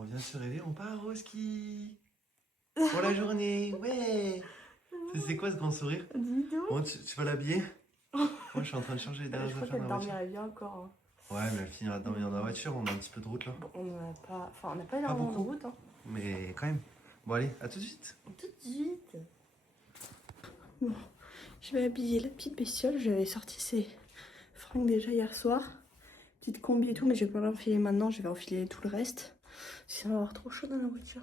On vient se réveiller, on part au ski pour la journée, ouais. C'est quoi ce grand sourire? Dis donc. Bon, tu vas l'habiller? Moi, je suis en train de changer les Je dernières crois affaires qu'elle dans la voiture. dormira bien encore. Ouais, mais elle finira de dormir dans la voiture, on a un petit peu de route là. Bon, on n'a pas... Enfin, on n'a pas Pas énormément de beaucoup, route. Hein. mais quand même. Bon, allez, à tout de suite. Tout de suite. Bon, je vais habiller la petite bestiole. J'avais sorti ses fringues déjà hier soir. Petite combi et tout, mais je vais pas l'enfiler maintenant. Je vais enfiler tout le reste. Sinon, on va avoir trop chaud dans la voiture.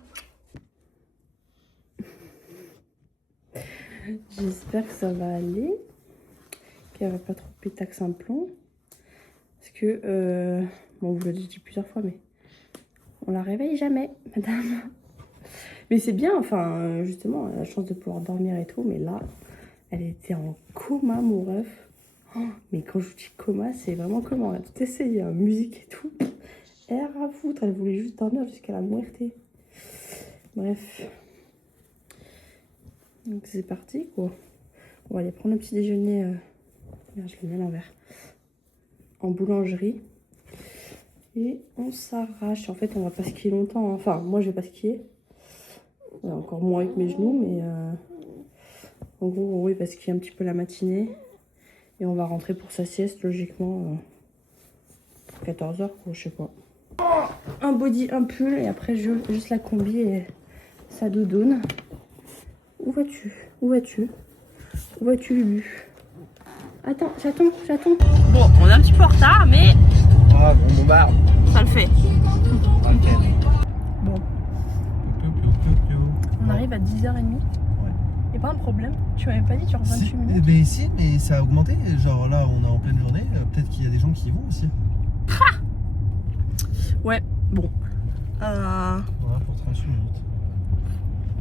J'espère que ça va aller. Qu'elle va pas trop pétaxer un plomb. Parce que, bon, vous l'avez dit plusieurs fois, mais on la réveille jamais, madame. Mais c'est bien, enfin, justement, elle a la chance de pouvoir dormir et tout. Mais là, elle était en coma, mon ref. Oh, mais quand je vous dis coma, c'est vraiment coma. On a tout essayé, hein, musique et tout. Elle a rien à foutre, elle voulait juste dormir jusqu'à la muerte. Bref. Donc c'est parti, quoi. On va aller prendre le petit déjeuner. Merde, je l'ai mis à l'envers. En boulangerie. Et on s'arrache. En fait, on va pas skier longtemps. Hein. Enfin, moi, je vais pas skier. Encore moins avec mes genoux, mais... En gros, oui, il va skier un petit peu la matinée. Et on va rentrer pour sa sieste, logiquement. 14h, quoi, je sais pas. Un body, un pull, et après, juste la combi et sa doudoune. Où vas-tu? Où vas-tu? Où vas-tu, Lulu? Attends, j'attends. Bon, on est un petit peu en retard, mais... Ah, bon, mon bar. Ça le fait. Bon, on arrive à 10h30. Ouais. Y'a pas un problème? Tu m'avais pas dit, tu reviens 28 Si, minutes? mais si, mais ça a augmenté. Genre là, on est en pleine journée. Peut-être qu'il y a des gens qui y vont aussi. Ouais, bon. Voilà, pour 38 minutes.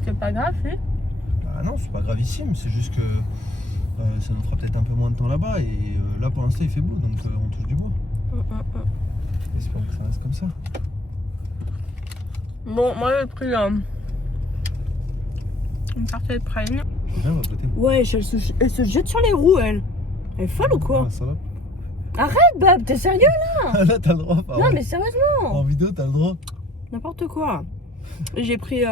C'est pas grave, c'est? Ah non, c'est pas gravissime. C'est juste que ça nous fera peut-être un peu moins de temps là-bas. Et là, pour l'instant, il fait beau. Donc on touche du bois. J'espère que ça reste comme ça. Bon, moi j'ai pris une tartelette praline. Viens, on va voter. Ouais, elle se jette sur les roues, elle. Elle est folle ou quoi? Ah, salope. Arrête, Bab, t'es sérieux là? Ah, là, t'as le droit. Non, mais sérieusement. En vidéo, t'as le droit. N'importe quoi. J'ai pris 2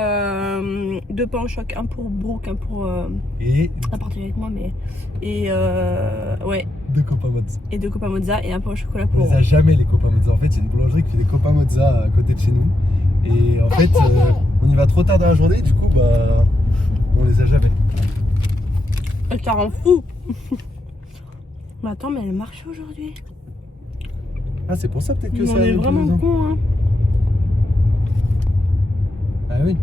pains au choc, un pour Brooke, un pour... Et à partir avec moi, mais... Et ouais, deux copains mozza. et 2 copains mozza et un pain au chocolat On pour... les a jamais, les copains mozza. En fait, c'est une boulangerie qui fait des copains mozza à côté de chez nous. Et en fait, on y va trop tard dans la journée. Du coup, bah, on les a jamais. Elle t'en rend fou. Mais attends, mais elle marche aujourd'hui. Ah, c'est pour ça peut-être que On ça est arrive vraiment tous les ans. con, hein. Ah oui.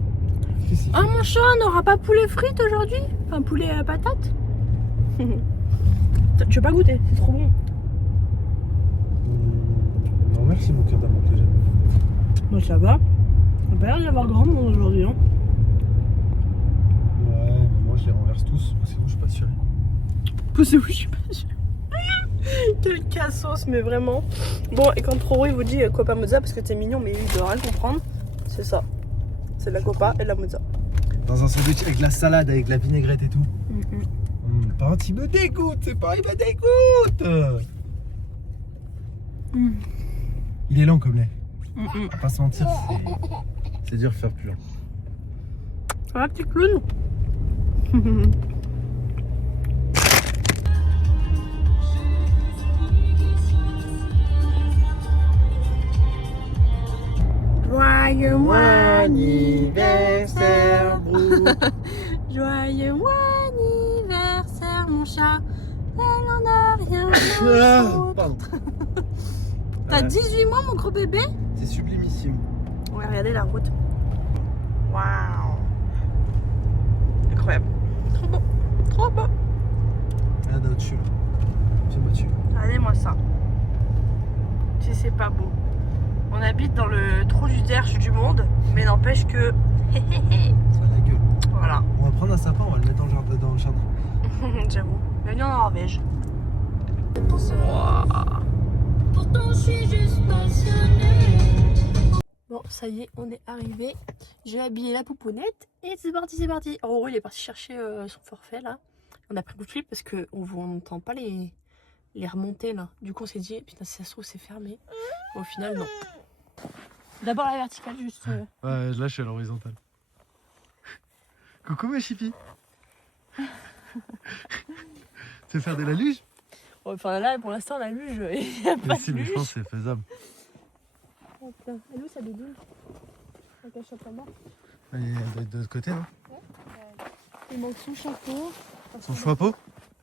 Qu'est-ce qu'il Ah fait? mon chat, on n'aura pas poulet frites aujourd'hui? Enfin poulet à patate. Tu veux pas goûter? C'est trop bon. Non, merci mon cœur d'amour que j'aime. Moi ça va. On a pas l'air d'y avoir grand monde aujourd'hui. Hein. Ouais, mais moi je les renverse tous. C'est où, je suis pas sûr. Poussez-vous, je suis pas sûre. Quel cassos, mais vraiment. Bon, et quand Roro il vous dit copa mozza parce que t'es mignon, mais il doit rien comprendre, c'est ça. C'est de la copa et de la mozza. Dans un sandwich avec la salade, avec la vinaigrette et tout. Par contre, il me dégoûte, c'est pas, il me dégoûte. Il est lent comme lait. On va pas se mentir, c'est dur de faire plus lent. Ça va, petit clown? Joyeux anniversaire, Joyeux anniversaire, mon chat. Elle en a rien à foutre. Pardon. T'as 18 mois, mon gros bébé? C'est sublimissime. On va regarder la route. Waouh! Incroyable. Trop beau. Trop beau. Regarde au-dessus là. Viens dessus. Regardez-moi ça. Si c'est pas beau. On habite dans le trou du derche du monde, mais n'empêche que... Ça a la gueule. Voilà. On va prendre un sapin, on va le mettre dans le jardin. J'avoue. Bienvenue en Norvège. Wow. Pourtant je suis juste passionnée. Bon, ça y est, on est arrivé. J'ai habillé la poupounette et c'est parti, c'est parti. Roro, il est parti chercher son forfait là. On a pris coup de fil parce qu'on n'entend pas les remontées là. Du coup, on s'est dit, putain, si ça se trouve, c'est fermé. Au final, non. D'abord la verticale, juste. Ouais, là je suis à l'horizontale. Coucou ma chipi. Tu veux faire de la luge? Enfin là, pour l'instant, la luge, il n'y a pas de Mais luge. je pense que c'est faisable. Hop là. Elle est où sa doudoune? Donc elle chope la mort. Elle doit être de l'autre côté, non? Il manque son chapeau. Son chapeau?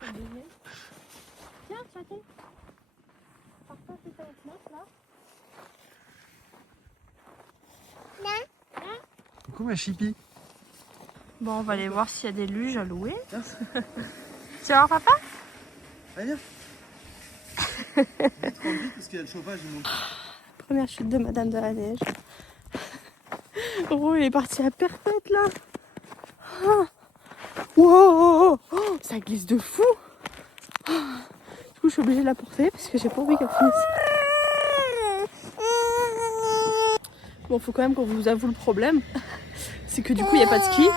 Tiens, chaton. Parfois, c'est avec moi, là. Coucou ma chipi. Bon, on va aller voir s'il y a des luges à louer. Tu vas voir papa? Allez viens. Vite, rentre vite parce qu'il y a le chauffage. Première chute de Madame de la Neige. Oh, il est parti à perpète là. Ah. Wow, oh, ça glisse de fou. Du coup, je suis obligée de la porter parce que j'ai pas envie qu'elle finisse. Bon, faut quand même qu'on vous avoue le problème. C'est que du coup, il n'y a pas de ski.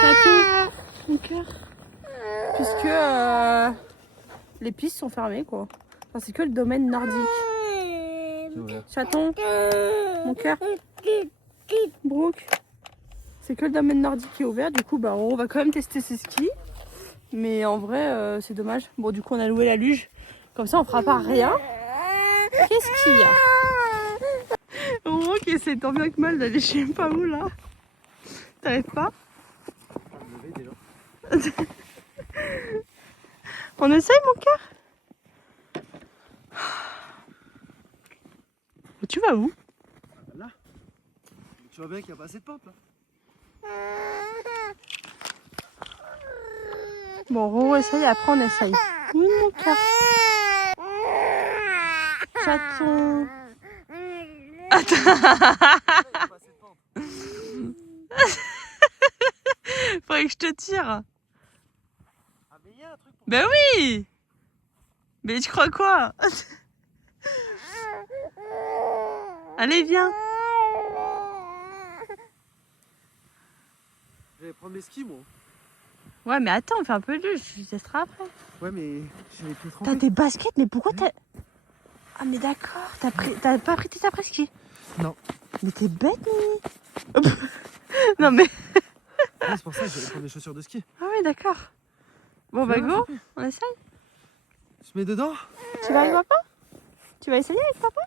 Chaton, mon cœur. Puisque les pistes sont fermées, quoi. Enfin, c'est que le domaine nordique. Chaton, mon cœur. Brooke. C'est que le domaine nordique qui est ouvert. Du coup, bah, on va quand même tester ses skis. Mais en vrai, c'est dommage. Bon, du coup, on a loué la luge. Comme ça, on fera pas rien. Qu'est-ce qu'il y a? Brooke essaie tant bien que mal d'aller je sais pas où là. T'arrives pas? On essaye, mon cœur? Tu vas où? Là. Tu vois bien qu'il n'y a pas assez de pente là. Bon, Roro essaye, après on essaye. Oui, mon cœur. Chaton. Faudrait que je te tire. Ah mais il y a un truc pour... Ben oui. Mais tu crois quoi? Allez, viens. Je vais prendre mes skis moi. Ouais, mais attends, on fait un peu de luge, je testerai après. Ouais mais je vais plus T'as des baskets, mais pourquoi t'as... Ah mais d'accord, t'as pas pris tes après-ski? Non. Mais t'es bête, Mimi. Non mais... Ouais, c'est pour ça que j'allais prendre des chaussures de ski. Ah oui, d'accord. Bon bah go, on essaye. Tu mets dedans? Tu vas avec papa? Tu vas essayer avec papa?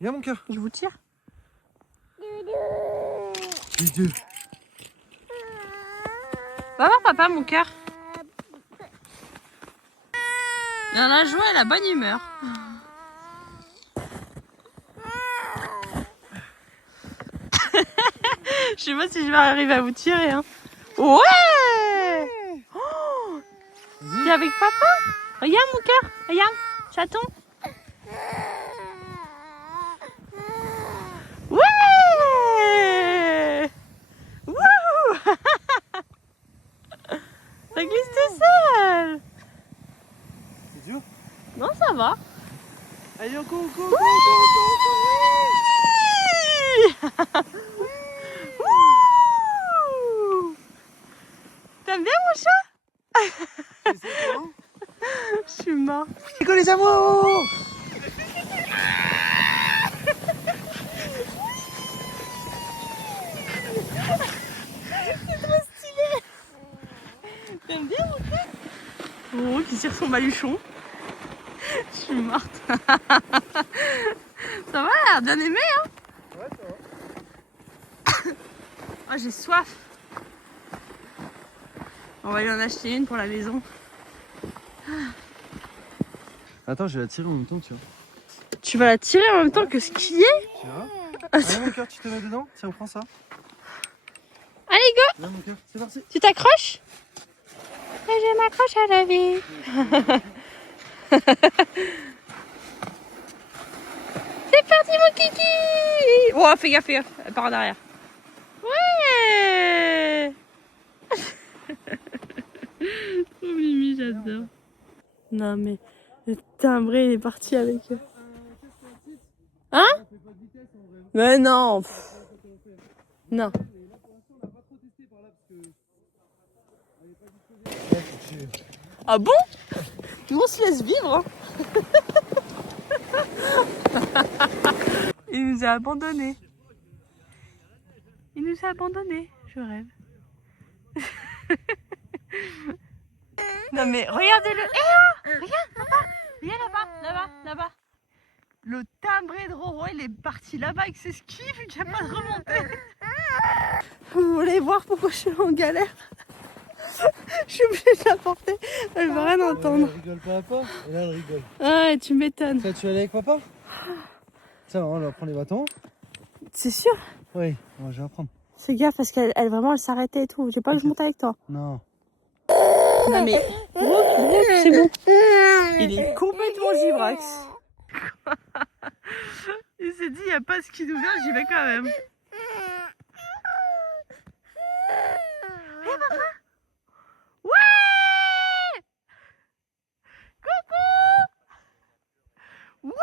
Viens mon cœur. Je vous tire. Dieu. Va voir papa, mon cœur. Il en a joué à la bonne humeur. Je sais pas si je vais arriver à vous tirer. Hein. Ouais! Oh, t'es avec papa? Regarde mon cœur, regarde, chaton. Ouais! Wouh! Ça glisse tout seul. C'est dur? Non, ça va. Allez, go, go, go, go, Wouh! T'aimes bien mon chat? Je suis morte. go les amours! C'est trop stylé. T'aimes bien mon chat? Oh, qui tire son baluchon. Je suis morte. Ça va, elle a bien aimé, hein? Ouais, ça va. Oh, j'ai soif. On va aller en acheter une pour la maison. Attends, je vais la tirer en même temps, tu vois. Tu vas la tirer en même temps que skier? Tu vois? Allez mon cœur, tu te mets dedans? Tiens, on prend ça. Allez, go! Viens mon cœur, c'est parti. Tu t'accroches? Et je m'accroche à la vie. C'est parti mon kiki! Oh, fais gaffe, elle part en arrière. Ouais! Trop mimi, j'adore. Non mais, le timbré il est parti avec... Hein? Mais non! Non. Ah bon? Nous on se laisse vivre hein. nous a abandonnés. Il nous a abandonnés, je rêve. Non mais regardez-le. Eh oh, regarde là-bas. Regarde là-bas, là-bas. Le timbré de Roro, il est parti là-bas avec ses skis vu qu'il n'y a pas de remontée. Vous voulez voir pourquoi je suis en galère? Je suis obligée de la porter. Elle veut rien entendre. Elle rigole pas à pas, et là elle rigole. Ah, tu m'étonnes. Ça, tu vas aller avec papa? Tiens, on va prendre les bâtons. C'est sûr? Oui, bon, je vais apprendre. Fais gaffe parce qu'elle vraiment elle s'arrêtait et tout. J'ai pas que je monte avec toi. Non. Non mais c'est bon. Il est complètement gibrax. Il s'est dit il n'y a pas ce qui nous vient, j'y vais quand même. Hé maman. Ouais. Coucou. Ouais.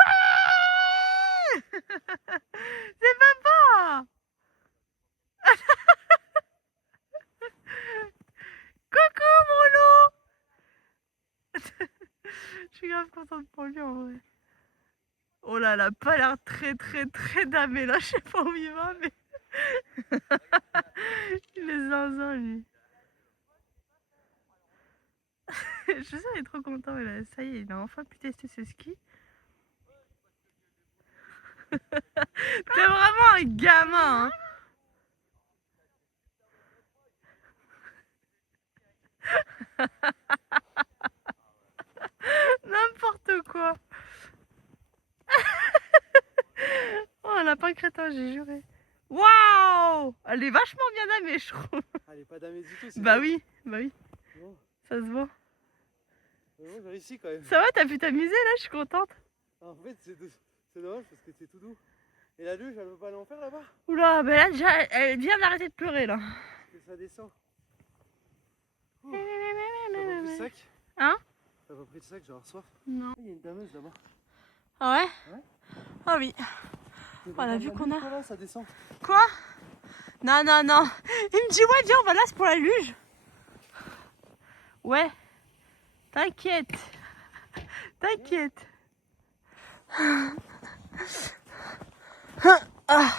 C'est papa. Coucou mon loup. Je suis grave contente pour lui en vrai. Oh là là, pas l'air très damé là, je sais pas où il va mais... il est zinzin lui. Je sais il est trop content, mais là, ça y est, il a enfin pu tester ses skis. T'es vraiment un gamin hein. N'importe quoi. Oh un lapin crétin, j'ai juré. Waouh. Elle est vachement bien damée je trouve. Elle est pas damée du tout. Bah oui, bah oui. Bon. Ça se voit. Mais bon, j'ai réussi quand même. Ça va, t'as pu t'amuser là, je suis contente. En fait, c'est dommage parce que c'est tout doux. Et la luge, elle veut pas aller en faire là-bas? Oula, bah là déjà, elle vient d'arrêter de pleurer là. Parce que ça descend. Oh. T'as pas pris de sac? Hein? T'as pas pris de sac, j'ai soif. Non. Il y a une dameuse là-bas. Ah ouais? Ouais. Ah oui. Voilà, vu qu'on a... Là, ça descend. Quoi? Non, non, non. Il me dit, ouais, viens, on va là, c'est pour la luge. Ouais. T'inquiète. T'inquiète. Ah.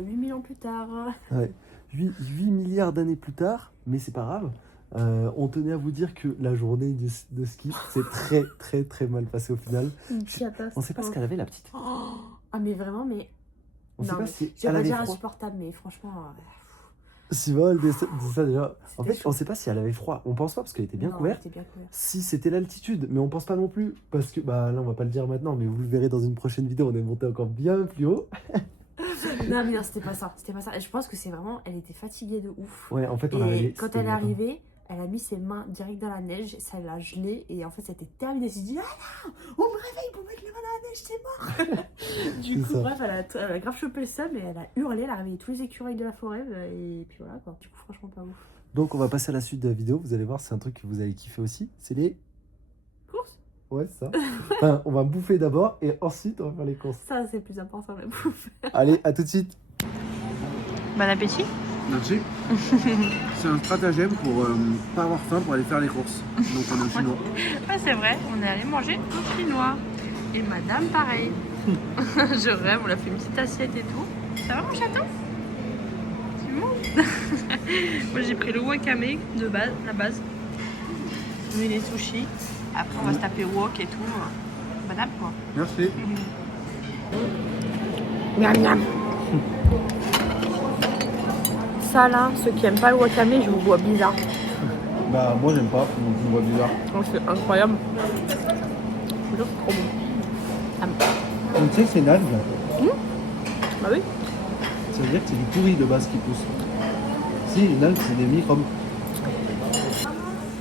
8000 ans plus tard. Ouais. 8 milliards d'années plus tard, mais c'est pas grave. On tenait à vous dire que la journée de ski s'est très mal passée au final. On sait pas ce qu'elle avait la petite. Oh. Ah mais vraiment, mais... On sait pas si je vais elle pas avait dire froid. insupportable, mais franchement... Sinon, elle dit ça déjà. En fait, chaud. on sait pas si elle avait froid. On pense pas parce qu'elle était bien Non, couverte. elle était bien couverte. Si c'était l'altitude, mais on pense pas non plus parce que bah là on va pas le dire maintenant, mais vous le verrez dans une prochaine vidéo. On est monté encore bien plus haut. Non mais non, c'était pas ça. Je pense que c'est vraiment, elle était fatiguée de ouf. Ouais, en fait on Et arrivait. quand elle est arrivée, elle a mis ses mains direct dans la neige, ça l'a gelé et en fait c'était terminé. Elle s'est dit ah non, on me réveille pour mettre les mains dans la neige, c'est mort. Du coup, bref, elle a grave chopé le seum et elle a hurlé, elle a réveillé tous les écureuils de la forêt et puis voilà quoi. Du coup, franchement, pas ouf. Donc on va passer à la suite de la vidéo. Vous allez voir, c'est un truc que vous allez kiffer aussi. C'est les Courses? Ouais, c'est ça. Enfin, on va bouffer d'abord et ensuite on va faire les courses. Ça, c'est le plus important, la bouffe. Allez, à tout de suite. Bon appétit. Merci. C'est un stratagème pour pas avoir faim pour aller faire les courses. Donc on est en chinois. Ouais, c'est vrai, on est allé manger au chinois. Et madame, pareil. Je rêve, on a fait une petite assiette et tout. Ça va mon chaton? C'est bon. Moi j'ai pris le wakame de base, la base. Nous les sushis. Après on va se taper wok et tout. Madame quoi. Merci. Miam miam. Ça là, ceux qui aiment pas le wakame, je vous vois bizarre. Bah moi j'aime pas, donc je me vois bizarre. Oh, c'est incroyable. Je vous jure, c'est trop bon. Donc tu sais que c'est une algue. Bah oui. Ça veut dire que c'est du pourri de base qui pousse. Si, une algue c'est des microbes.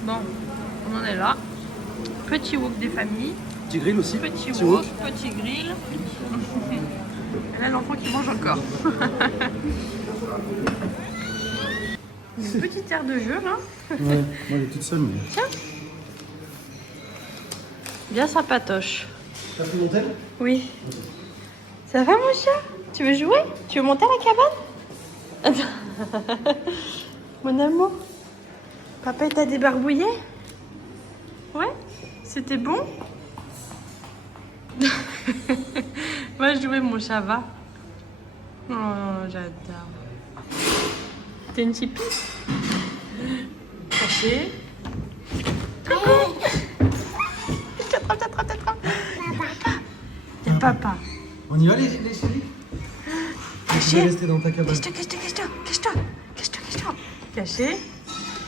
Bon, on en est là. Petit wok des familles. Petit grill aussi. Petit wok, petit grill. Et là l'enfant qui mange encore. Une petite aire de jeu là. Ouais, moi elle est toute seule mais. Tiens. Bien sympatoche. T'as pris mon tel? Oui. Ça va mon chat? Tu veux jouer? Tu veux monter à la cabane? Attends. Mon amour. Papa t'a débarbouillé? Ouais? C'était bon? Va jouer mon chat, va. Oh, j'adore. T'es une chippie? Caché. Coucou. T'attrape. Y'a papa. On y va les chéris? Je vais rester dans ta cabane. Cache-toi. Caché.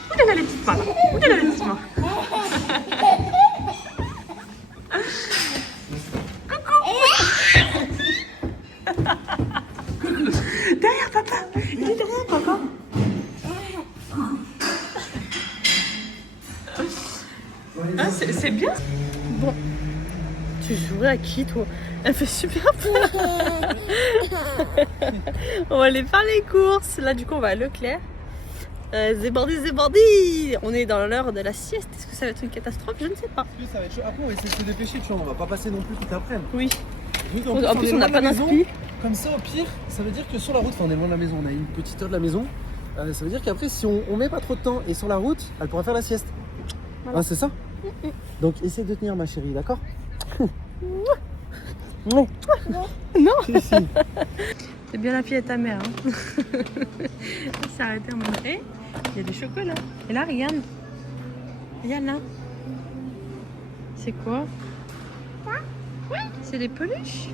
Où est les petites mains? Où est les petites mains? Derrière papa. Il est derrière papa. Ah, c'est bien. Bon. Tu jouerais à qui toi? Elle fait super peur. On va aller faire les courses. Là du coup on va à Leclerc. C'est bandit. On est dans l'heure de la sieste. Est-ce que ça va être une catastrophe? Je ne sais pas. Ça va être chaud. Après on va essayer de se dépêcher, tu vois. On va pas passer non plus toute l'après-midi. Oui. En plus on n'a pas d'inspi. Comme ça au pire, ça veut dire que sur la route, enfin on est loin de la maison, on a une petite heure de la maison. Ça veut dire qu'après si on met pas trop de temps et sur la route, elle pourra faire la sieste. Voilà. Ah c'est ça? Donc essaie de tenir ma chérie, d'accord? Non. C'est bien la fille de ta mère. Hein. Elle s'est arrêtée à mon il y a du chocolat. Et là, regarde. Regarde là. C'est quoi? Oui, c'est des peluches.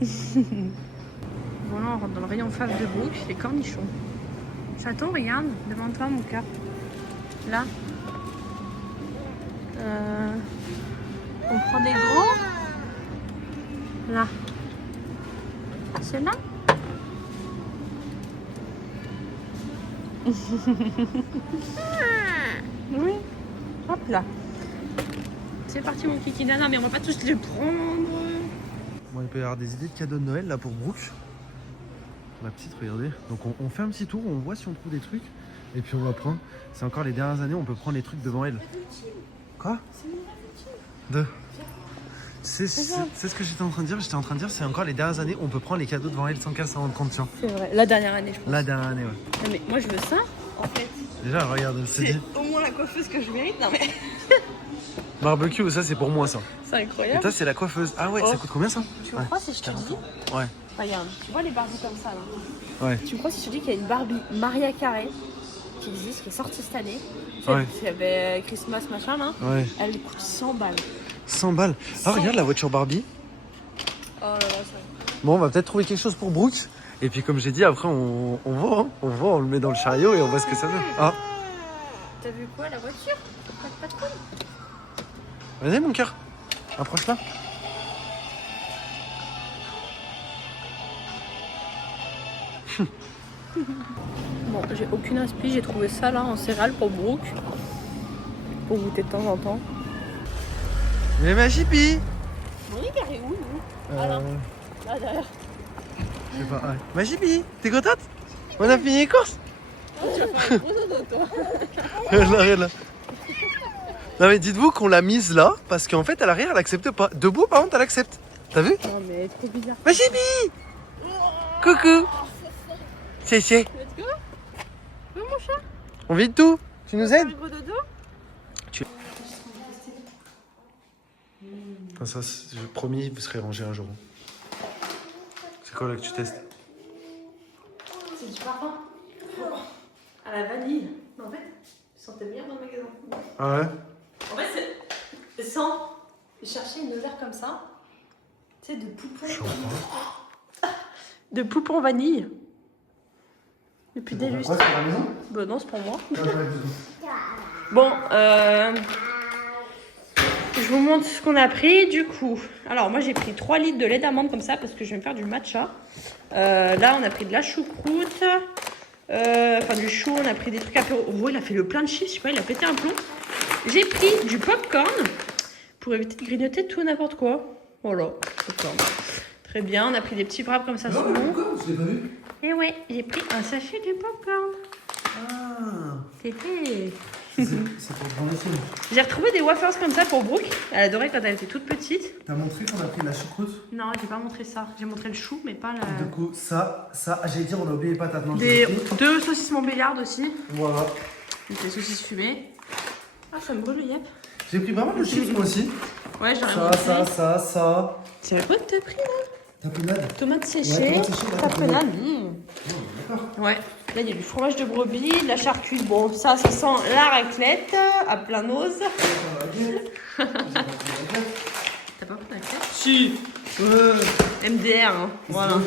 Bon, là, on rentre dans le rayon fave de Brooke, les cornichons. Chaton, regarde, devant toi, mon cœur. Là. On prend des gros. Là. C'est là. Oui. Hop là. C'est parti mon kiki nana, mais on va pas tous les prendre. Bon, il peut y avoir des idées de cadeaux de Noël là pour Brooke. La petite, regardez. Donc on fait un petit tour, on voit si on trouve des trucs. Et puis on va prendre. C'est encore les dernières années, on peut prendre les trucs devant elle. Quoi? De. C'est ce que j'étais en train de dire. J'étais en train de dire, c'est encore les dernières années, on peut prendre les cadeaux devant elle sans qu'elle s'en rende compte. Tiens. C'est vrai, la dernière année, je pense. La dernière année, ouais. Non, mais moi, je veux ça, en fait. Déjà, regarde, elle s'est C'est dit. au moins la coiffeuse que je mérite. Non, mais Barbecue, ça c'est pour moi ça. c'est Et incroyable. toi, c'est la coiffeuse. Ah ouais, ça coûte combien ça? Tu me crois si je te dis? Ouais. Regarde, tu vois les Barbies comme ça, là? Ouais. Tu me crois si je te dis qu'il y a une Barbie Maria Carey qui existe, qui est sortie cette année? Ouais. Il y avait Christmas, machin, là. Ouais. Elle coûte 100 balles. 100 balles. Ah, regarde la voiture Barbie. Oh là là, ça. Bon, on va peut-être trouver quelque chose pour Brooke. Et puis, comme j'ai dit, après, on voit, hein. On le met dans le chariot et on voit ce que ça veut. Ah, T'as vu quoi, la voiture? Pas de couilles. vas-y, mon cœur. Approche-la. Bon, j'ai aucune inspi, j'ai trouvé ça là en céréales pour Brooke. Pour goûter de temps en temps. Mais ma chippie. On est garé où, nous? Là, derrière. Je sais pas, ouais. Ma chippie, t'es contente? On a fini les courses? Tu vas faire un gros dodo, toi. Regarde là. Non mais dites-vous qu'on l'a mise là parce qu'en fait à l'arrière elle accepte pas. Debout par contre elle accepte. T'as vu? Non, mais elle est trop bizarre. Ma chippie. Coucou. C'est. Let's go. Oui, mon chat. On vide tout. Tu nous aides? Un gros dodo. Ah, ça, je promis, vous serez rangé un jour. C'est quoi là que tu testes? C'est du parfum. À la vanille. Mais en fait, je sentais bien dans le magasin. Ah ouais? En fait, c'est sans chercher une odeur comme ça. Tu sais, de poupon. De poupon vanille. Et puis des lustres. c'est pour la maison? Bah non, c'est pour moi. Bon, je vous montre ce qu'on a pris du coup. Alors moi j'ai pris 3 litres de lait d'amande comme ça parce que je vais me faire du matcha. Là on a pris de la choucroute, enfin du chou, on a pris des trucs apéro. Oh il a fait le plein de chips, je sais pas, il a pété un plomb. J'ai pris du popcorn pour éviter de grignoter tout et n'importe quoi. Voilà, popcorn. Très bien, on a pris des petits wraps comme ça. Non, mais pourquoi? Je l'ai pas vu. Et ouais, j'ai pris un sachet de popcorn. Ah. C'était... C'est pour grand essai. J'ai retrouvé des wafers comme ça pour Brooke. Elle adorait quand elle était toute petite. T'as montré qu'on a pris de la choucroute? Non, j'ai pas montré ça. J'ai montré le chou, mais pas la... Du coup, ça, j'allais dire, on a oublié les patates. Non, Deux saucisses Montbéliard aussi. Voilà. Des saucisses fumées. Ah, ça me brûle le yep. J'ai pris pas mal de chips moi aussi. Ouais, j'en ai Ça. C'est quoi que t'as pris là? Tapenade. Tomates séchées, Ouais, tomates séchées, là, tapenade. D'accord. Ouais. Là, il y a du fromage de brebis, de la charcuterie. Bon, ça sent la raclette à plein nose. T'as pas pris la raclette? Si. MDR, hein. Voilà.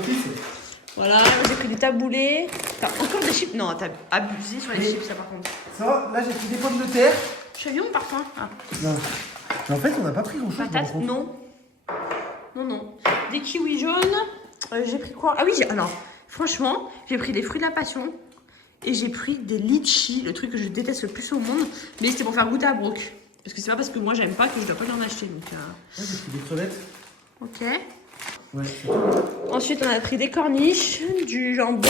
Voilà, j'ai pris des taboulés. T'as encore des chips? Non, t'as abusé sur les chips, ça par contre. Ça va, là j'ai pris des pommes de terre. Je suis avion par contre. Ah. Non. Mais en fait, on n'a pas pris grand chose. Patates, non. Non. Des kiwis jaunes. J'ai pris quoi? Ah oui, alors, franchement, j'ai pris des fruits de la passion. Et j'ai pris des litchis, le truc que je déteste le plus au monde. Mais c'était pour faire goûter à Brooke. Parce que c'est pas parce que moi j'aime pas que je dois pas lui en acheter. Donc, Ouais, j'ai pris des crevettes. Ok. Ouais. Ensuite, on a pris des corniches, du jambon.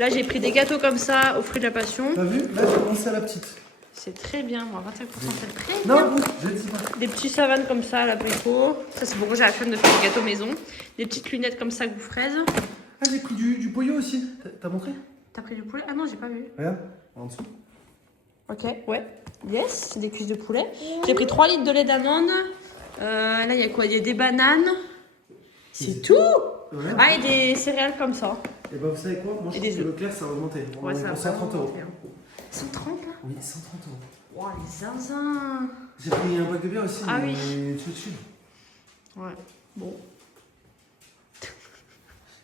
Là, j'ai pris des gâteaux comme ça aux fruits de la passion. T'as vu? Là, j'ai commencé à la petite. C'est très bien. Moi, 25%, c'est très bien. Non, je ne dis pas. Des petits savanes comme ça à l'abricot. Ça, c'est pour j'ai la flemme de faire des gâteaux maison. Des petites lunettes comme ça goût fraise. Ah, j'ai pris du pollo aussi. T'as montré? T'as pris du poulet? Ah non, j'ai pas vu. Regarde, en dessous. Ok, ouais. Yes, c'est des cuisses de poulet. J'ai pris 3 litres de lait d'amande. Là, il y a quoi? Il y a des bananes. C'est tout? Ouais. Ah, et des céréales comme ça. Et bah, vous savez quoi? Moi, je Et trouve des que Leclerc, ça va augmenter. Ouais, ça va 130 euros. 130 là? Oui, 130 euros. Wow, les zinzins. J'ai pris un pack de bière aussi. Ah mais oui. dessus. Ouais, bon.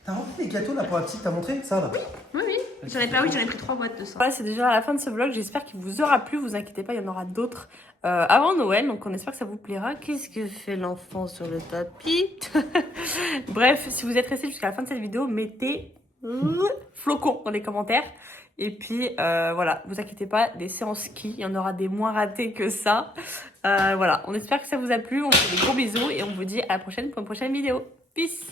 T'as rempli les gâteaux là pour la petite? T'as montré ça là? Oui. J'en ai pris 3 boîtes de ça. Voilà, c'est déjà la fin de ce vlog. J'espère qu'il vous aura plu. Vous inquiétez pas, il y en aura d'autres avant Noël. Donc on espère que ça vous plaira. Qu'est-ce que fait l'enfant sur le tapis? Bref, si vous êtes resté jusqu'à la fin de cette vidéo, mettez flocon dans les commentaires. Et puis voilà, vous inquiétez pas, des séances ski, il y en aura des moins ratées que ça. Voilà, on espère que ça vous a plu. On vous fait des gros bisous et on vous dit à la prochaine pour une prochaine vidéo. Peace!